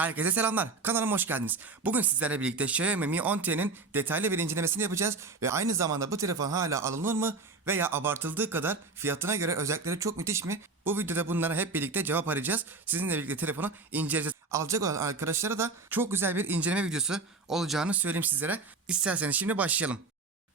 Herkese selamlar. Kanalıma hoş geldiniz. Bugün sizlerle birlikte Xiaomi Mi 10T'nin detaylı bir incelemesini yapacağız ve aynı zamanda bu telefon hala alınır mı veya abartıldığı kadar fiyatına göre özellikleri çok müthiş mi? Bu videoda bunlara hep birlikte cevap arayacağız. Sizinle birlikte telefonu inceleyeceğiz. Alacak olan arkadaşlara da çok güzel bir inceleme videosu olacağını söyleyeyim sizlere. İsterseniz şimdi başlayalım.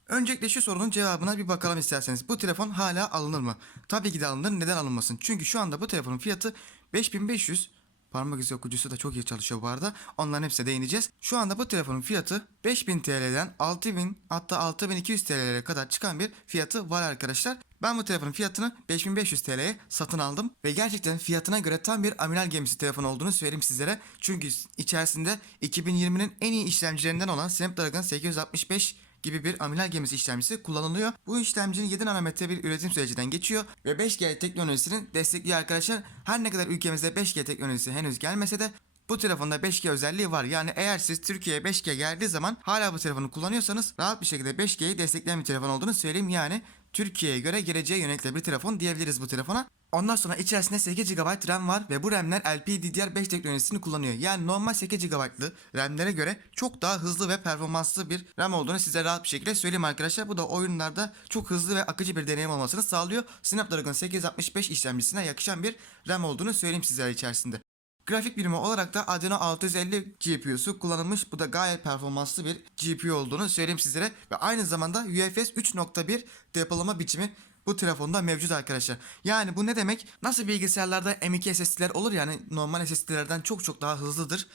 Öncelikle şu sorunun cevabına bir bakalım isterseniz. Bu telefon hala alınır mı? Tabii ki de alınır. Neden alınmasın? Çünkü şu anda bu telefonun fiyatı 5500. Parmak izi okuyucusu da çok iyi çalışıyor bu arada. Onların hepsine değineceğiz. Şu anda bu telefonun fiyatı 5000 TL'den 6000 hatta 6200 TL'lere kadar çıkan bir fiyatı var arkadaşlar. Ben bu telefonun fiyatını 5500 TL'ye satın aldım ve gerçekten fiyatına göre tam bir amiral gemisi telefon olduğunu söyleyeyim sizlere. Çünkü içerisinde 2020'nin en iyi işlemcilerinden olan Snapdragon 865 gibi bir amiral gemisi işlemcisi kullanılıyor. Bu işlemcinin 7 nanometre bir üretim sürecinden geçiyor ve 5G teknolojisinin destekliyor arkadaşlar. Her ne kadar ülkemizde 5G teknolojisi henüz gelmese de bu telefonda 5G özelliği var. Yani eğer siz Türkiye'ye 5G geldiği zaman hala bu telefonu kullanıyorsanız rahat bir şekilde 5G'yi destekleyen bir telefon olduğunu söyleyeyim. Yani Türkiye'ye göre geleceğe yönelik bir telefon diyebiliriz bu telefona. Ondan sonra içerisinde 8 GB RAM var ve bu RAM'ler LPDDR5 teknolojisini kullanıyor. Yani normal 8 GB'lı RAM'lere göre çok daha hızlı ve performanslı bir RAM olduğunu size rahat bir şekilde söyleyeyim arkadaşlar. Bu da oyunlarda çok hızlı ve akıcı bir deneyim olmasını sağlıyor. Snapdragon 865 işlemcisine yakışan bir RAM olduğunu söyleyeyim sizlere içerisinde. Grafik birimi olarak da Adreno 650 GPU'su kullanılmış. Bu da gayet performanslı bir GPU olduğunu söyleyeyim sizlere. Ve aynı zamanda UFS 3.1 depolama biçimi bu telefonda mevcut arkadaşlar. Yani bu ne demek? Nasıl bilgisayarlarda M.2 SSD'ler olur yani normal SSD'lerden çok çok daha hızlıdır.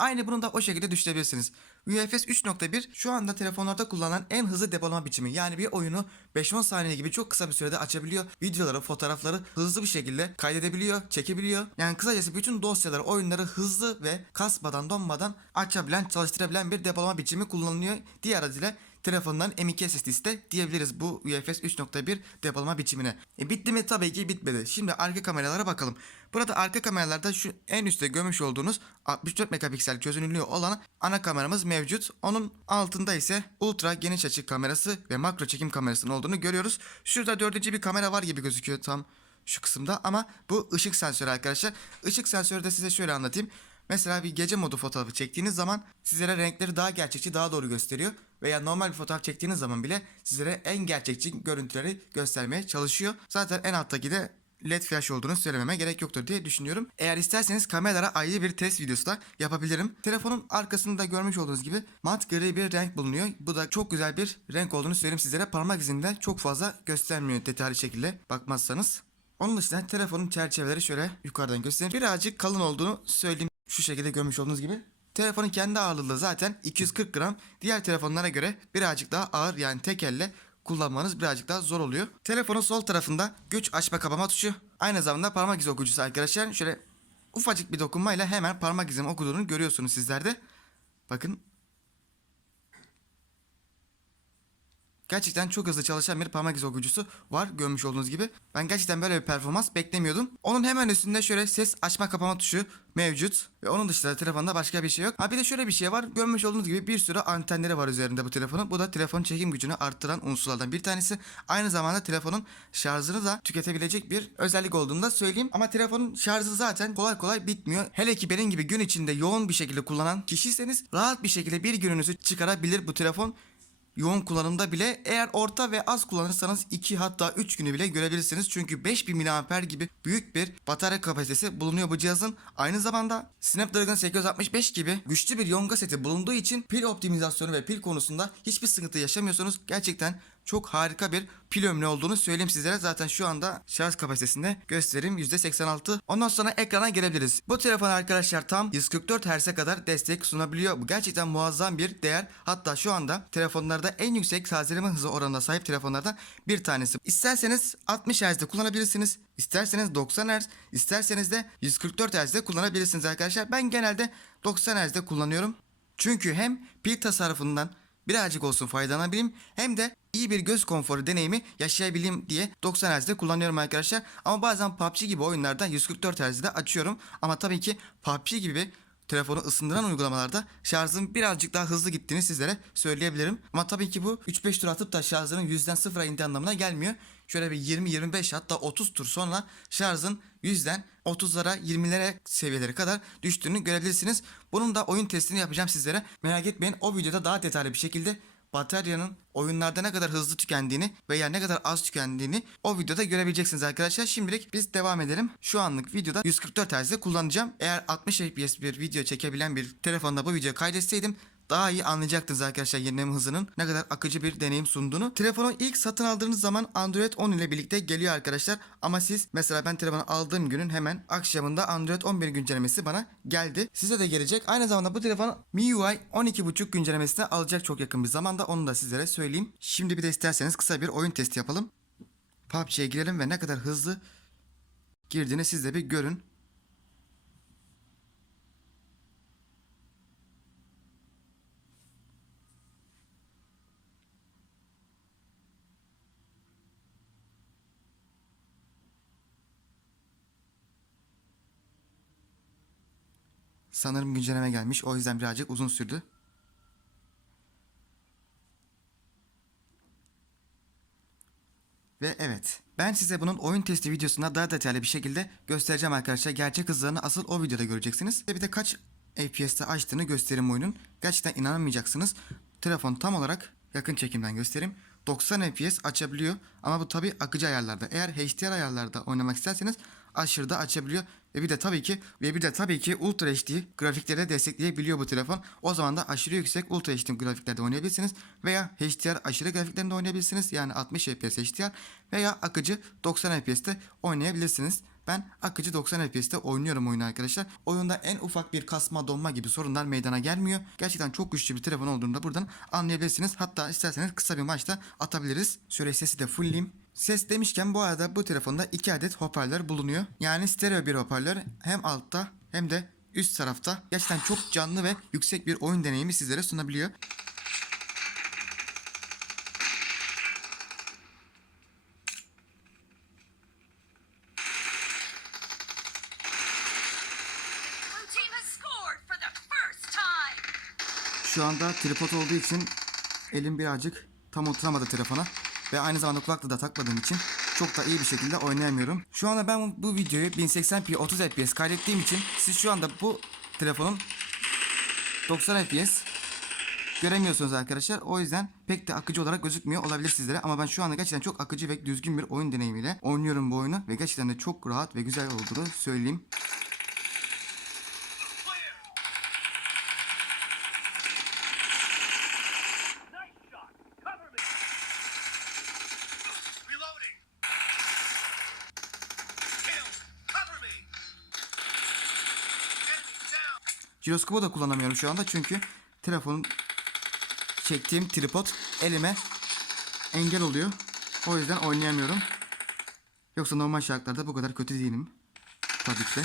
Aynı bunu da o şekilde düşünebilirsiniz. UFS 3.1 şu anda telefonlarda kullanılan en hızlı depolama biçimi. Yani bir oyunu 5-10 saniye gibi çok kısa bir sürede açabiliyor. Videoları, fotoğrafları hızlı bir şekilde kaydedebiliyor, çekebiliyor. Yani kısacası bütün dosyaları, oyunları hızlı ve kasmadan, donmadan açabilen, çalıştırabilen bir depolama biçimi kullanılıyor. Diğer adıyla telefonların M.2 SSD'si diyebiliriz bu UFS 3.1 depolama biçimine. E bitti mi? Tabii ki bitmedi. Şimdi arka kameralara bakalım. Burada arka kameralarda şu en üstte görmüş olduğunuz 64 megapiksel çözünürlüğü olan ana kameramız mevcut. Onun altında ise ultra geniş açı kamerası ve makro çekim kamerasının olduğunu görüyoruz. Şurada dördüncü bir kamera var gibi gözüküyor tam şu kısımda ama bu ışık sensörü arkadaşlar. Işık sensörü de size şöyle anlatayım. Mesela bir gece modu fotoğrafı çektiğiniz zaman sizlere renkleri daha gerçekçi, daha doğru gösteriyor. Veya normal bir fotoğraf çektiğiniz zaman bile sizlere en gerçekçi görüntüleri göstermeye çalışıyor. Zaten en alttaki de LED flash olduğunu söylememe gerek yoktur diye düşünüyorum. Eğer isterseniz kameralara ayrı bir test videosu da yapabilirim. Telefonun arkasında görmüş olduğunuz gibi mat gri bir renk bulunuyor. Bu da çok güzel bir renk olduğunu söyleyeyim sizlere. Parmak izinde çok fazla göstermiyor detaylı şekilde bakmazsanız. Onun dışında telefonun çerçeveleri şöyle yukarıdan göstereyim. Birazcık kalın olduğunu söyleyeyim. Şu şekilde görmüş olduğunuz gibi. Telefonun kendi ağırlığı zaten 240 gram. Diğer telefonlara göre birazcık daha ağır yani tek elle kullanmanız birazcık daha zor oluyor. Telefonun sol tarafında güç açma kapama tuşu. Aynı zamanda parmak izi okuyucusu arkadaşlar. Şöyle ufacık bir dokunmayla hemen parmak izimi okuduğunu görüyorsunuz sizler de. Bakın Gerçekten çok hızlı çalışan bir parmak izi okuyucusu var görmüş olduğunuz gibi. Ben gerçekten böyle bir performans beklemiyordum. Onun hemen üstünde şöyle ses açma kapama tuşu mevcut. Ve onun dışında telefonda başka bir şey yok. Ha bir de şöyle bir şey var. Görmüş olduğunuz gibi bir sürü antenleri var üzerinde bu telefonun. Bu da telefonun çekim gücünü arttıran unsurlardan bir tanesi. Aynı zamanda telefonun şarjını da tüketebilecek bir özellik olduğunu da söyleyeyim. Ama telefonun şarjı zaten kolay kolay bitmiyor. Hele ki benim gibi gün içinde yoğun bir şekilde kullanan kişiyseniz rahat bir şekilde bir gününüzü çıkarabilir bu telefon yoğun kullanımda bile eğer orta ve az kullanırsanız 2 hatta 3 günü bile görebilirsiniz. Çünkü 5000 mAh gibi büyük bir batarya kapasitesi bulunuyor bu cihazın. Aynı zamanda Snapdragon 865 gibi güçlü bir yonga seti bulunduğu için pil optimizasyonu ve pil konusunda hiçbir sıkıntı yaşamıyorsunuz. Gerçekten çok harika bir pil ömrü olduğunu söyleyeyim sizlere. Zaten şu anda şarj kapasitesinde göstereyim %86. Ondan sonra ekrana gelebiliriz. Bu telefon arkadaşlar tam 144 Hz'e kadar destek sunabiliyor. Bu gerçekten muazzam bir değer. Hatta şu anda telefonlarda en yüksek tazeleme hızı oranına sahip telefonlardan bir tanesi. İsterseniz 60 Hz'de kullanabilirsiniz. İsterseniz 90 Hz, isterseniz de 144 Hz'de kullanabilirsiniz arkadaşlar. Ben genelde 90 Hz'de kullanıyorum. Çünkü hem pil tasarrufundan birazcık olsun faydalanabileyim hem de iyi bir göz konforu deneyimi yaşayabileyim diye 90 Hz'de kullanıyorum arkadaşlar. Ama bazen PUBG gibi oyunlarda 144 Hz'de açıyorum. Ama tabii ki PUBG gibi telefonu ısındıran uygulamalarda şarjın birazcık daha hızlı gittiğini sizlere söyleyebilirim. Ama tabii ki bu 3-5 tur atıp da şarjının yüzden sıfıra indiği anlamına gelmiyor. Şöyle bir 20-25 hatta 30 tur sonra şarjın yüzden 30'lara 20'lere seviyeleri kadar düştüğünü görebilirsiniz. Bunun da oyun testini yapacağım sizlere. Merak etmeyin o videoda daha detaylı bir şekilde bataryanın oyunlarda ne kadar hızlı tükendiğini veya ne kadar az tükendiğini o videoda görebileceksiniz arkadaşlar. Şimdilik biz devam edelim. Şu anlık videoda 144 Hz'de kullanacağım. Eğer 60 FPS bir video çekebilen bir telefonda bu videoyu kaydetseydim daha iyi anlayacaktınız arkadaşlar yenileme hızının ne kadar akıcı bir deneyim sunduğunu. Telefonu ilk satın aldığınız zaman Android 10 ile birlikte geliyor arkadaşlar. Ama siz mesela ben telefonu aldığım günün hemen akşamında Android 11 güncellemesi bana geldi. Size de gelecek. Aynı zamanda bu telefon MIUI 12.5 güncellemesine alacak çok yakın bir zamanda. Onu da sizlere söyleyeyim. Şimdi bir de isterseniz kısa bir oyun testi yapalım. PUBG'ye girelim ve ne kadar hızlı girdiğini siz de bir görün. Sanırım güncelleme gelmiş. O yüzden birazcık uzun sürdü. Ve evet. Ben size bunun oyun testi videosunda daha detaylı bir şekilde göstereceğim arkadaşlar. Gerçek hızlarını asıl o videoda göreceksiniz. Ve bir de kaç FPS'te açtığını göstereyim oyunun. Gerçekten inanamayacaksınız. Telefon tam olarak yakın çekimden göstereyim. 90 FPS açabiliyor ama bu tabi akıcı ayarlarda. Eğer HDR ayarlarda oynamak isterseniz aşırıda açabiliyor ve bir de tabii ki ve bir de tabii ki Ultra HD grafikleri de destekleyebiliyor bu telefon. O zaman da aşırı yüksek Ultra HD grafiklerde oynayabilirsiniz veya HDR aşırı grafiklerinde oynayabilirsiniz. Yani 60 FPS HDR veya akıcı 90 FPS'te oynayabilirsiniz. Ben akıcı 90 FPS'te oynuyorum oyunu arkadaşlar. Oyunda en ufak bir kasma donma gibi sorunlar meydana gelmiyor. Gerçekten çok güçlü bir telefon olduğunu da buradan anlayabilirsiniz. Hatta isterseniz kısa bir maçta atabiliriz. Şöyle sesi de fullleyeyim. Ses demişken bu arada bu telefonda iki adet hoparlör bulunuyor. Yani stereo bir hoparlör hem altta hem de üst tarafta. Gerçekten çok canlı ve yüksek bir oyun deneyimi sizlere sunabiliyor. Şu anda tripod olduğu için elim birazcık tam oturamadı telefona. Ve aynı zamanda kulaklığı da takmadığım için çok da iyi bir şekilde oynayamıyorum. Şu anda ben bu videoyu 1080p 30 fps kaydettiğim için siz şu anda bu telefonun 90 fps göremiyorsunuz arkadaşlar. O yüzden pek de akıcı olarak gözükmüyor olabilir sizlere. Ama ben şu anda gerçekten çok akıcı ve düzgün bir oyun deneyimiyle oynuyorum bu oyunu. Ve gerçekten de çok rahat ve güzel olduğunu söyleyeyim. Jiroskopu da kullanamıyorum şu anda çünkü telefonun çektiğim tripod elime engel oluyor. O yüzden oynayamıyorum. Yoksa normal şartlarda bu kadar kötü değilim. Tabii ki de.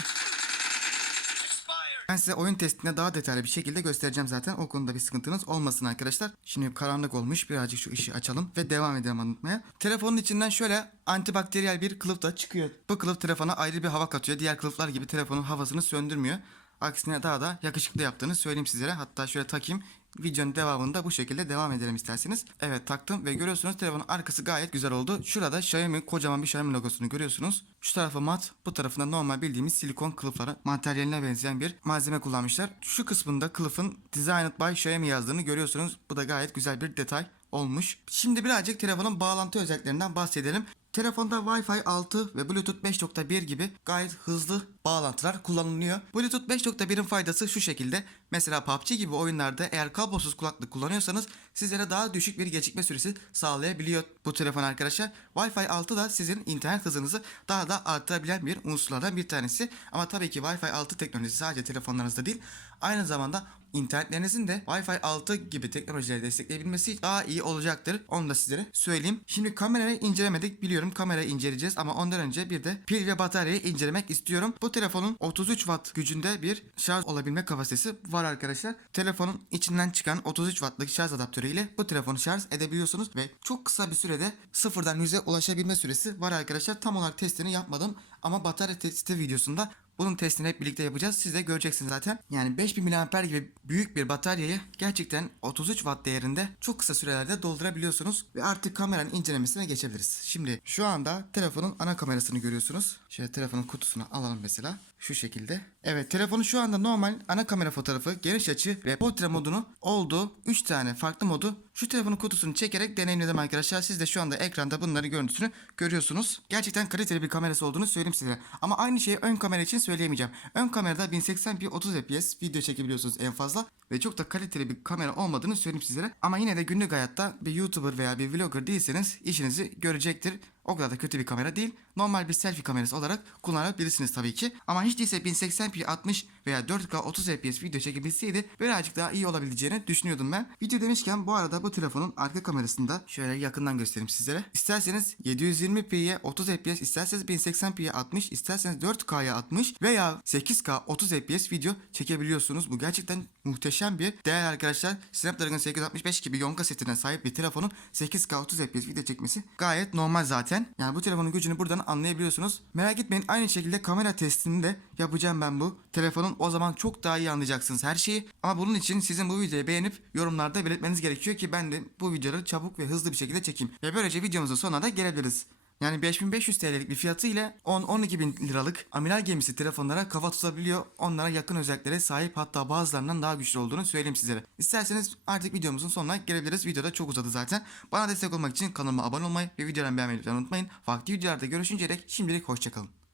Ben size oyun testinde daha detaylı bir şekilde göstereceğim zaten. O konuda bir sıkıntınız olmasın arkadaşlar. Şimdi karanlık olmuş. Birazcık şu ışığı açalım ve devam edelim anlatmaya. Telefonun içinden şöyle antibakteriyel bir kılıf da çıkıyor. Bu kılıf telefona ayrı bir hava katıyor. Diğer kılıflar gibi telefonun havasını söndürmüyor. Aksine daha da yakışıklı yaptığını söyleyeyim sizlere. Hatta şöyle takayım. Videonun devamında bu şekilde devam edelim isterseniz. Evet taktım ve görüyorsunuz telefonun arkası gayet güzel oldu. Şurada Xiaomi kocaman bir Xiaomi logosunu görüyorsunuz. Şu tarafı mat, bu tarafında normal bildiğimiz silikon kılıflara materyaline benzeyen bir malzeme kullanmışlar. Şu kısmında kılıfın Designed by Xiaomi yazdığını görüyorsunuz. Bu da gayet güzel bir detay olmuş. Şimdi birazcık telefonun bağlantı özelliklerinden bahsedelim. Telefonda Wi-Fi 6 ve Bluetooth 5.1 gibi gayet hızlı bağlantılar kullanılıyor. Bluetooth 5.1'in faydası şu şekilde. Mesela PUBG gibi oyunlarda eğer kablosuz kulaklık kullanıyorsanız sizlere daha düşük bir gecikme süresi sağlayabiliyor bu telefon arkadaşlar. Wi-Fi 6 da sizin internet hızınızı daha da arttırabilen bir unsurlardan bir tanesi. Ama tabii ki Wi-Fi 6 teknolojisi sadece telefonlarınızda değil aynı zamanda internetlerinizin de Wi-Fi 6 gibi teknolojileri destekleyebilmesi daha iyi olacaktır. Onu da sizlere söyleyeyim. Şimdi kamerayı incelemedik. Biliyorum kamerayı inceleyeceğiz ama ondan önce bir de pil ve bataryayı incelemek istiyorum. Bu telefonun 33 watt gücünde bir şarj olabilme kapasitesi var arkadaşlar. Telefonun içinden çıkan 33 wattlık şarj adaptörü ile bu telefonu şarj edebiliyorsunuz ve çok kısa bir sürede sıfırdan 100'e ulaşabilme süresi var arkadaşlar. Tam olarak testini yapmadım ama batarya testi videosunda Bunun testini hep birlikte yapacağız. Siz de göreceksiniz zaten. Yani 5000 mAh gibi büyük bir bataryayı gerçekten 33 watt değerinde çok kısa sürelerde doldurabiliyorsunuz. Ve artık kameranın incelemesine geçebiliriz. Şimdi şu anda telefonun ana kamerasını görüyorsunuz. Şöyle telefonun kutusunu alalım mesela. Şu şekilde. Evet telefonu şu anda normal ana kamera fotoğrafı, geniş açı ve portre modunu olduğu 3 tane farklı modu şu telefonun kutusunu çekerek deneyimledim arkadaşlar. Siz de şu anda ekranda bunların görüntüsünü görüyorsunuz. Gerçekten kaliteli bir kamerası olduğunu söyleyeyim size. Ama aynı şeyi ön kamera için söyleyemeyeceğim. Ön kamerada 1080p 30 fps video çekebiliyorsunuz en fazla. Ve çok da kaliteli bir kamera olmadığını söyleyeyim sizlere. Ama yine de günlük hayatta bir YouTuber veya bir vlogger değilseniz işinizi görecektir. O kadar da kötü bir kamera değil. Normal bir selfie kamerası olarak kullanabilirsiniz tabii ki. Ama hiç değilse 1080p 60 veya 4K 30 fps video çekebilseydi birazcık daha iyi olabileceğini düşünüyordum ben. Video demişken bu arada bu telefonun arka kamerasında şöyle yakından göstereyim sizlere. İsterseniz 720p'ye 30 fps, isterseniz 1080p'ye 60, isterseniz 4K'ya 60 veya 8K 30 fps video çekebiliyorsunuz. Bu gerçekten muhteşem bir değer arkadaşlar. Snapdragon 865 gibi yonka setine sahip bir telefonun 8K 30 fps video çekmesi gayet normal zaten. Yani bu telefonun gücünü buradan anlayabiliyorsunuz. Merak etmeyin aynı şekilde kamera testini de yapacağım ben bu. Telefonun o zaman çok daha iyi anlayacaksınız her şeyi. Ama bunun için sizin bu videoyu beğenip yorumlarda belirtmeniz gerekiyor ki ben de bu videoları çabuk ve hızlı bir şekilde çekeyim. Ve böylece videomuzun sonuna da gelebiliriz. Yani 5500 TL'lik bir fiyatı ile 10-12 bin liralık amiral gemisi telefonlara kafa tutabiliyor. Onlara yakın özelliklere sahip hatta bazılarından daha güçlü olduğunu söyleyeyim sizlere. İsterseniz artık videomuzun sonuna gelebiliriz. Video da çok uzadı zaten. Bana destek olmak için kanalıma abone olmayı ve videolarımı beğenmeyi unutmayın. Farklı videolarda görüşünceye dek şimdilik hoşçakalın.